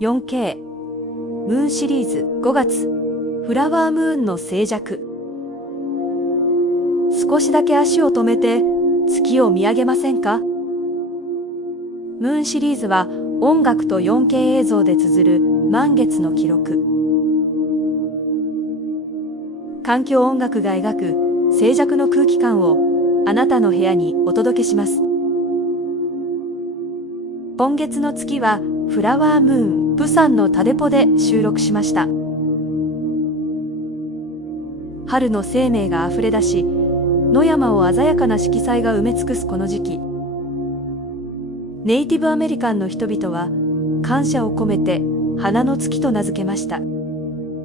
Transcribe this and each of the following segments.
4K ムーンシリーズ5月フラワームーンの静寂。少しだけ足を止めて月を見上げませんか？ムーンシリーズは音楽と 4K 映像で綴る満月の記録。環境音楽が描く静寂の空気感をあなたの部屋にお届けします。今月の月はフラワームーン、プサンのタデポで収録しました。春の生命があふれ出し、野山を鮮やかな色彩が埋め尽くすこの時期、ネイティブアメリカンの人々は感謝を込めて花の月と名付けました。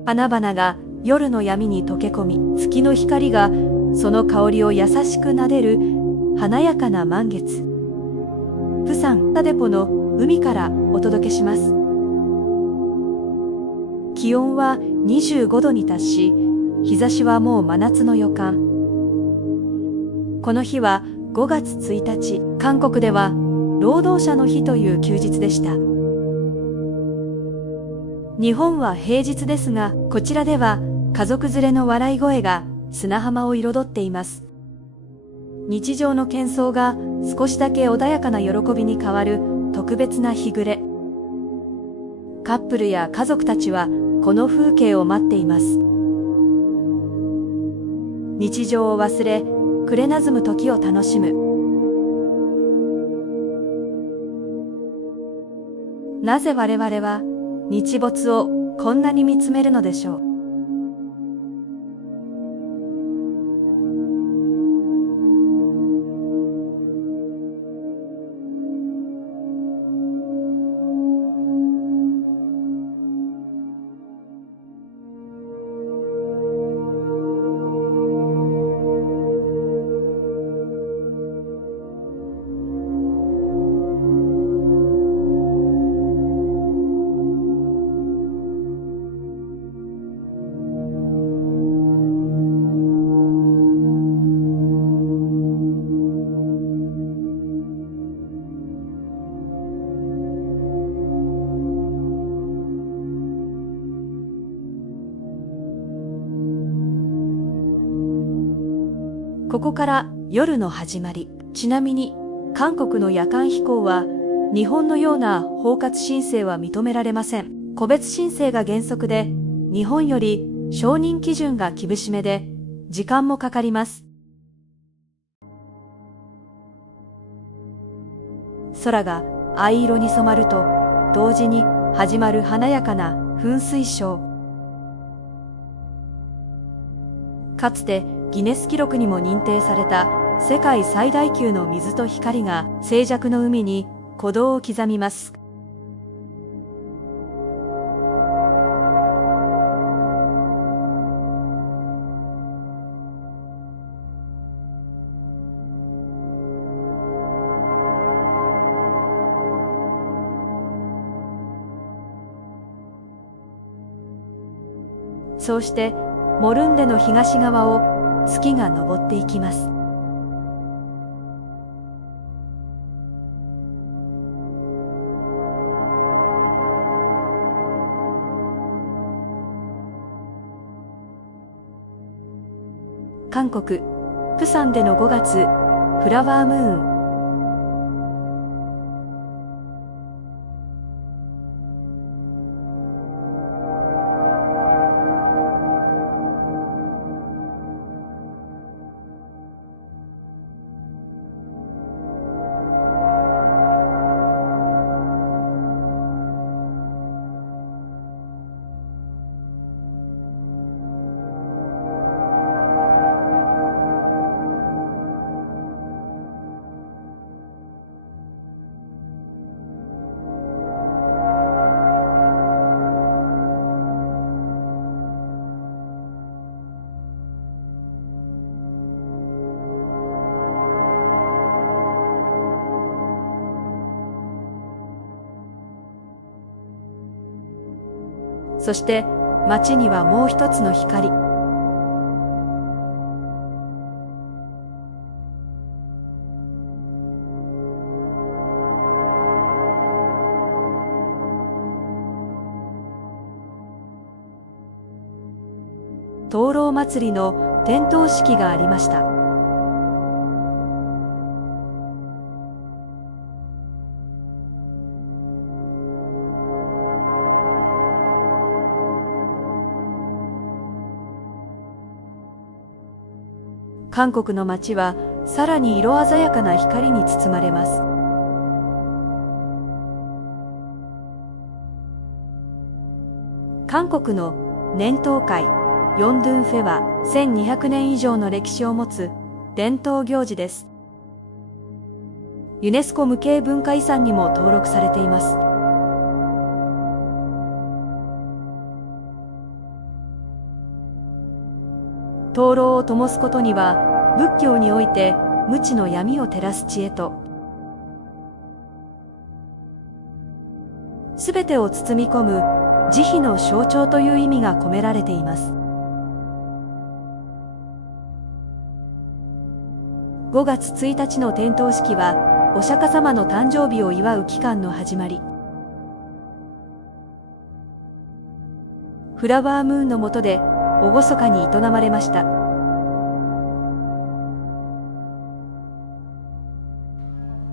花々が夜の闇に溶け込み、月の光がその香りを優しく撫でる華やかな満月。プサン・タデポの海からお届けします。気温は25度に達し、日差しはもう真夏の予感。この日は5月1日、韓国では労働者の日という休日でした。日本は平日ですが、こちらでは家族連れの笑い声が砂浜を彩っています。日常の喧騒が少しだけ穏やかな喜びに変わる特別な日暮れ。カップルや家族たちはこの風景を待っています。日常を忘れ、暮れなずむ時を楽しむ。なぜ我々は日没をこんなに見つめるのでしょう。ここから夜の始まり。ちなみに韓国の夜間飛行は日本のような包括申請は認められません。個別申請が原則で、日本より承認基準が厳しめで時間もかかります。空が藍色に染まると同時に始まる華やかな噴水ショー。かつてギネス記録にも認定された世界最大級の水と光が静寂の海に鼓動を刻みます。そうしてモルンデの東側を月が昇っていきます。韓国プサンでの5月フラワームーン。そして街にはもう一つの光。灯籠祭りの点灯式がありました。韓国の街はさらに色鮮やかな光に包まれます。韓国の年頭会ヨンドゥンフェは1200年以上の歴史を持つ伝統行事です。ユネスコ無形文化遺産にも登録されています。灯籠を灯すことには仏教において無知の闇を照らす知恵と、すべてを包み込む慈悲の象徴という意味が込められています。5月1日の点灯式はお釈迦様の誕生日を祝う期間の始まり。フラワームーンの下で厳かに営まれました。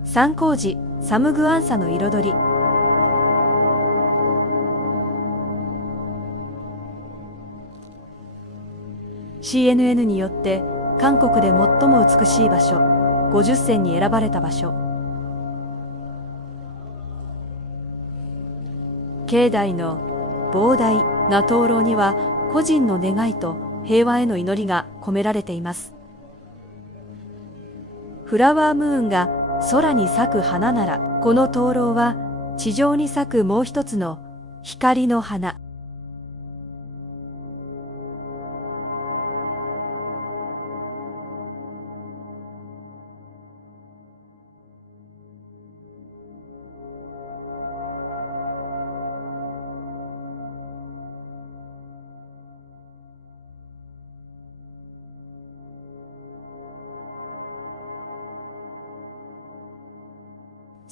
三光寺サムグアンサの彩り。CNN によって韓国で最も美しい場所50選に選ばれた場所。境内の膨大な灯籠には個人の願いと平和への祈りが込められています。フラワームーンが空に咲く花なら、この灯籠は地上に咲くもう一つの光の花。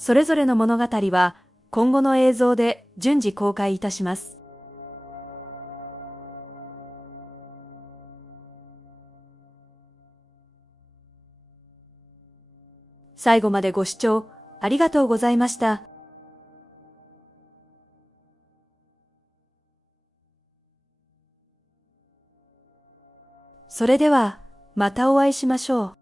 それぞれの物語は今後の映像で順次公開いたします。最後までご視聴ありがとうございました。それではまたお会いしましょう。